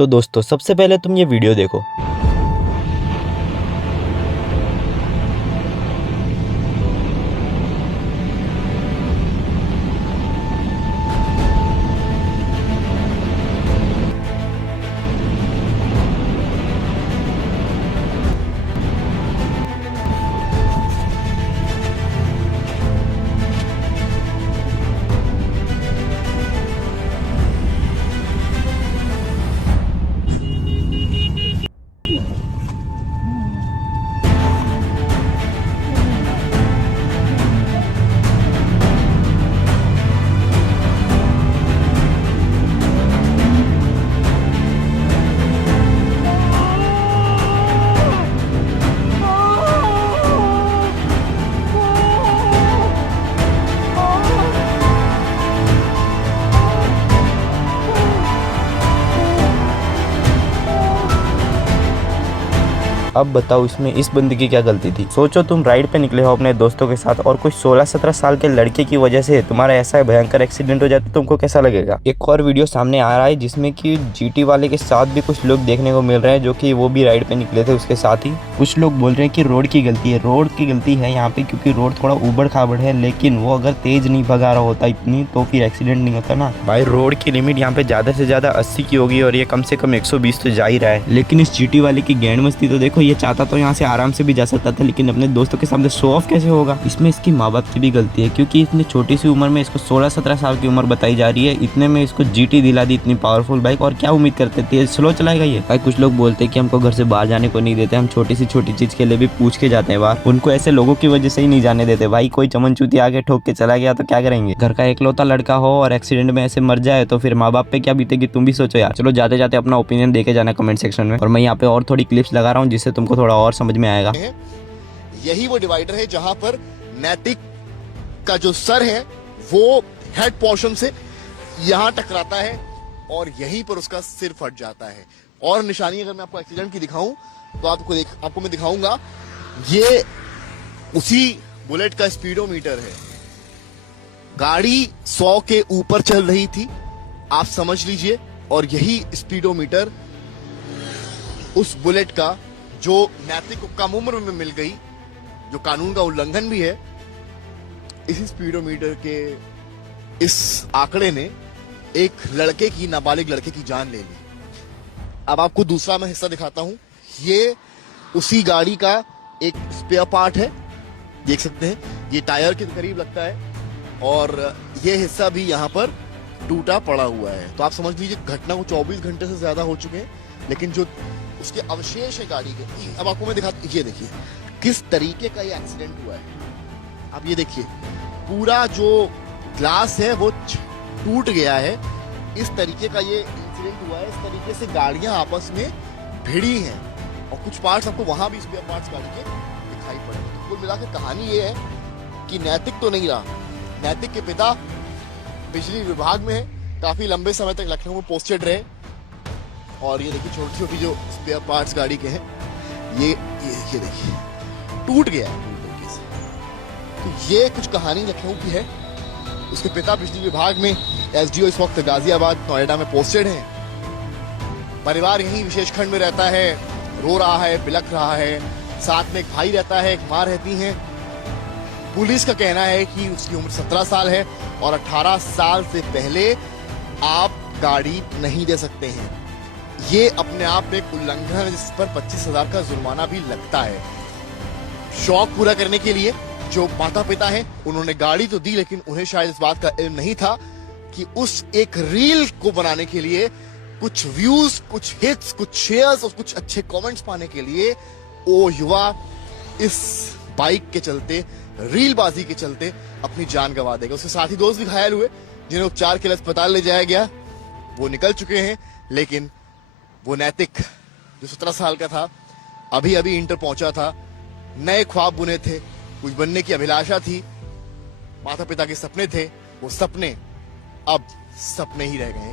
तो दोस्तों सबसे पहले तुम ये वीडियो देखो। अब बताओ इसमें इस बंदे की क्या गलती थी। सोचो तुम राइड पे निकले हो अपने दोस्तों के साथ और कुछ 16-17 साल के लड़के की वजह से तुम्हारा ऐसा भयंकर एक्सीडेंट हो जाए तो तुमको कैसा लगेगा। एक और वीडियो सामने आ रहा है जिसमें कि जीटी वाले के साथ भी कुछ लोग देखने को मिल रहे हैं जो कि वो भी राइड पे निकले थे उसके साथ ही। कुछ लोग बोल रहे हैं कि रोड की गलती है। रोड की गलती है यहाँ पे क्योंकि रोड थोड़ा उबड़ खाबड़ है, लेकिन वो अगर तेज नहीं भगा रहा होता इतनी तो फिर एक्सीडेंट नहीं होता ना भाई। रोड की लिमिट यहाँ पे ज्यादा से ज्यादा 80 की होगी और ये कम से कम 120 तो जा ही रहा है। लेकिन इस जीटी वाले की गैंड मस्ती तो देखो, ये चाहता तो यहाँ से आराम से भी जा सकता था, लेकिन अपने दोस्तों के सामने शो ऑफ कैसे होगा। इसमें इसकी माँ बाप की भी गलती है क्योंकि इतनी छोटी सी उम्र में इसको 16-17 साल की उम्र बताई जा रही है, इतने में इसको जीटी दिला दी, इतनी पावरफुल बाइक। और क्या उम्मीद करते थे स्लो चलाएगा ये भाई। कुछ लोग बोलते हैं कि हमको घर से बाहर जाने को नहीं देते, हम छोटी सी छोटी चीज के लिए भी पूछ के जाते हैं बाहर। उनको ऐसे लोगों की वजह से ही नहीं जाने देते भाई। कोई चमनचूती आगे ठोक के चला गया तो क्या करेंगे। घर का एकलौता लड़का हो और एक्सीडेंट में ऐसे मर जाए तो फिर माँ बाप पे क्या बीतेगी, तुम भी सोचो यार। चलो जाते जाते अपना ओपिनियन देके जाना कमेंट सेक्शन में। और मैं यहाँ पे और थोड़ी क्लिप्स लगा रहा हूँ जिससे तुमको थोड़ा और समझ में आएगा। यही वो डिवाइडर है जहां पर नैतिक का जो सर है वो हेड पोर्शन से यहां टकराता है और यहीं पर उसका सिर फट जाता है। और निशानी अगर मैं आपको एक्सीडेंट की दिखाऊं तो आपको मैं दिखाऊंगा, ये उसी बुलेट का स्पीडोमीटर है। गाड़ी 100 के ऊपर चल रही थी, आप समझ लीजिए, और यही स्पीडोमीटर उस बुलेट का जो नैतिक को कम उम्र में मिल गई, जो कानून का उल्लंघन भी है, इसी स्पीडोमीटर के इस आंकड़े ने एक लड़के की, नाबालिग लड़के की जान ले ली। अब आपको दूसरा मैं हिस्सा दिखाता हूं। ये उसी गाड़ी का एक स्पेयर पार्ट है, देख सकते हैं, ये टायर के करीब लगता है और ये हिस्सा भी यहां पर टूटा पड़ा हुआ है। तो आप समझ लीजिए घटना को 24 घंटे से ज्यादा हो चुके हैं, लेकिन जो उसके अवशेष है गाड़ी के, अब आपको मैं दिखाता, ये देखिए किस तरीके का ये एक्सीडेंट हुआ है। अब ये देखिए पूरा जो ग्लास है वो टूट गया है, इस तरीके का ये इंसिडेंट हुआ है। इस तरीके से गाड़ियां आपस में भिड़ी हैं और कुछ पार्ट्स आपको वहां भी स्पेयर पार्ट्स गाड़ी के दिखाई पड़े। तो कुल मिलाकर कहानी ये है कि नैतिक तो नहीं रहा। नैतिक के पिता बिजली विभाग में है, काफी लंबे समय तक लखनऊ में पोस्टेड रहे। और ये देखिए छोटी छोटी जो स्पेयर पार्ट्स गाड़ी के हैं, ये देखिए टूट गया है पूरी तरीके से। तो ये कुछ कहानी लखनऊ की है। उसके पिता बिजली विभाग में एसडीओ इस वक्त गाजियाबाद, नोएडा में पोस्टेड हैं। परिवार यहीं विशेष खंड में रहता है, रो रहा है, बिलख रहा है। साथ में एक भाई रहता है, एक माँ रहती हैं। पुलिस का कहना है कि उसकी उम्र 17 साल है और 18 साल से पहले आप गाड़ी नहीं दे सकते हैं। ये अपने आप में एक उल्लंघन है जिस पर 25,000 का जुर्माना भी लगता है। शौक पूरा करने के लिए जो माता पिता हैं उन्होंने गाड़ी तो दी, लेकिन उन्हें शायद इस बात का इल्म नहीं था कि उस एक रील को बनाने के लिए कुछ व्यूज, कुछ हिट्स, कुछ शेयर्स और कुछ अच्छे कमेंट्स पाने के लिए वो युवा इस बाइक के चलते, रीलबाजी के चलते अपनी जान गंवा देगा। उसके साथी दोस्त भी घायल हुए, जिन्हें उपचार के लिए अस्पताल ले जाया गया। वो निकल चुके हैं, लेकिन वो नैतिक जो 17 साल का था, अभी अभी इंटर पहुंचा था, नए ख्वाब बुने थे, कुछ बनने की अभिलाषा थी, माता पिता के सपने थे, वो सपने अब सपने ही रह गए।